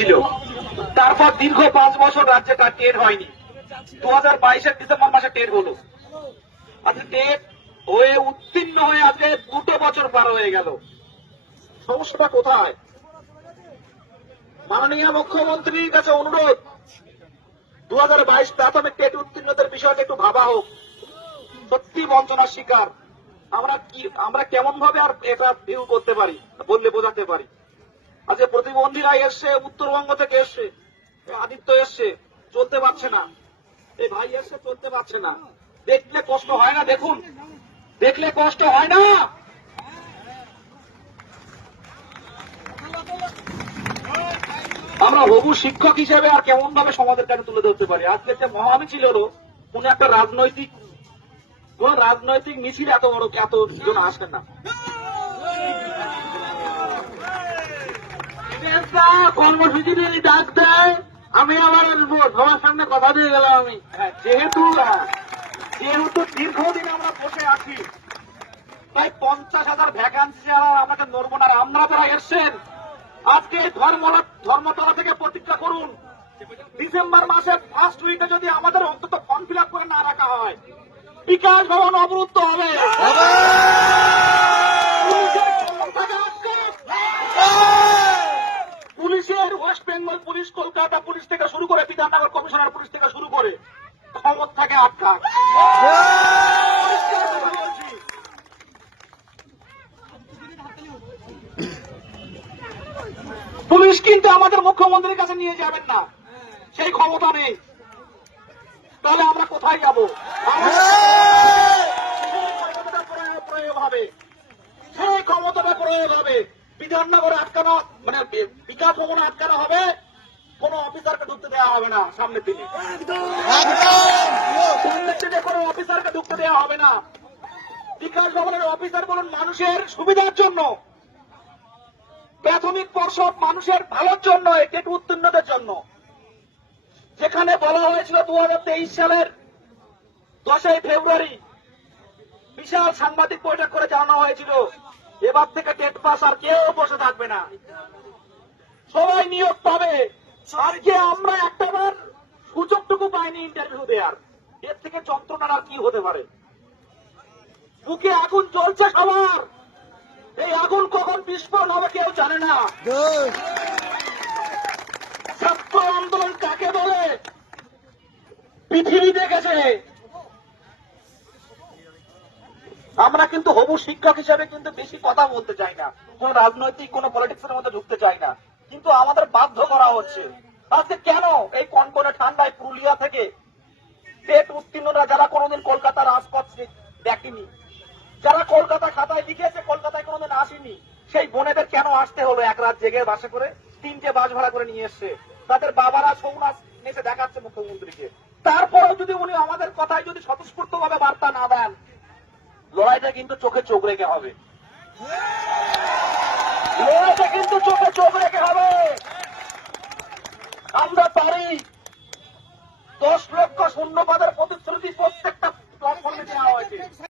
হয়েছিল। তারপর দীর্ঘ 5 বছর রাজ্যে তার টেট হয়নি। 2022-এর ডিসেম্বর মাসে টেট হলো। আজকে টেট হয়ে উত্তীর্ণ হয়ে আজকে 2 বছর পার হয়ে গেল। সমস্যাটা কোথায়? মাননীয় মুখ্যমন্ত্রীর কাছে অনুরোধ, 2022 প্রাথমিক টেট উত্তীর্ণদের বিষয়টা একটু ভাবা হোক। সত্যি বঞ্চনার শিকার। আমরা কেমন ভাবে আর এটা ভিউ করতে পারি, বললে বোঝাতে পারি। আজকে প্রতিবন্ধীরা এসছে, উত্তরবঙ্গ থেকে এসছে, আদিত্য এসছে, চলতে পারছে না। এই ভাই এসছে, চলতে পারছে না। দেখলে কষ্ট হয় না? দেখুন, দেখলে কষ্ট হয় না? আমরা হবু শিক্ষক হিসেবে আর কেমন ভাবে সমাজের কাছে তুলে ধরতে পারি? আজকে যে মহামিছিল হলো, কোন একটা রাজনৈতিক মিছিল এত বড় এত জন আসে না। কর্মসূচি যদি ডাক দেয় আমি আবার আসবো, সবার সামনে কথা দিয়ে গেলাম আমি। যেহেতু দীর্ঘদিন আমরা বসে আছি, প্রায় 50,000 ভ্যাকান্সি আমাকে নড়বো না। আমরা যারা এসছেন আজকে ধর্মতলা থেকে প্রতিজ্ঞা করুন, ডিসেম্বর মাসের ফার্স্ট উইকে যদি আমাদের অন্তত ফর্ম ফিল আপ করে না রাখা হয়, বিকাশ ভবন অবরুদ্ধ হবে। পুলিশের West Bengal police, Kolkata police থেকে শুরু করে বিধাননগর কমিশনার পুলিশ থেকে শুরু করে ক্ষমতা থাকে আটকা। পুলিশ কিন্তু আমাদের মুখ্যমন্ত্রীর কাছে নিয়ে যাবেন না, সেই ক্ষমতা নেই। তাহলে আমরা কোথায় যাব? প্রয়োগ হবে, সেই ক্ষমতাটা প্রয়োগ হবে। বিধাননগরে আটকানো মানে বিকাশ ভবনে আটকানো হবে, কোন অফিসারকে ঢুকতে দেওয়া হবে না। সামনের দিনে কোনো অফিসারকে ঢুকতে দেওয়া হবে না। বিকাশ ভবনের অফিসার বলুন মানুষের সুবিধার জন্য, প্রাথমিক পর্ষদ মানুষের ভালোর জন্য, টেট উত্তীর্ণদের জন্য। যেখানে বলা হয়েছিল 2023 সালের 10ই ফেব্রুয়ারি বিশাল সাংবাদিক বৈঠক করে জানানো হয়েছিল এবার থেকে টেট পাস আর কেউ বসে থাকবে না, সবাই নিয়োগ পাবে। আজকে আমরা একটাবার সুযোগটুকু পাইনি ইন্টারভিউ দেওয়ার। এর থেকে যন্ত্রণার আর কি হতে পারে? বুকে আগুন জ্বলছে সবার। এই আগুন কখন বিস্ফোরণ হবে কেউ জানে না। ছাত্র আন্দোলন কাকে বলে পৃথিবী দেখেছে। আমরা কিন্তু হবু শিক্ষক হিসেবে কিন্তু বেশি কথা বলতে চাই না, কোন রাজনৈতিক কোন পলিটিক্সের মধ্যে ঢুকতে চাই না, কিন্তু আমাদের বাধ্য করা হচ্ছে। আজকে কেন এই কনকনে ঠান্ডায় পুরুলিয়া থেকে টেট উত্তীর্ণরা, যারা কোনোদিন কলকাতার রাজপথ দেখেনি, যারা কলকাতা খাতায় লিখেছে কলকাতায় কোনোদিন আসেনি, সেই বোনেদের কেন আসতে হলো? এক রাত জেগে বাসে করে 3টে বাস ভাড়া করে নিয়ে এসছে, তাদের বাবারা ছৌ নাচ নেচে দেখাচ্ছে মুখ্যমন্ত্রীকে। তারপরেও যদি উনি আমাদের কথায় যদি স্বতঃস্ফূর্ত ভাবে বার্তা না দেন, লড়াইটা কিন্তু চোখে চোখ রেখে হবে। লড়াইটা কিন্তু চোখে চোখ রেখে হবে। আমরা পারি। 10 লক্ষ শূন্য পদের প্রতিশ্রুতি প্রত্যেকটা প্ল্যাটফর্মে দেওয়া হয়েছে।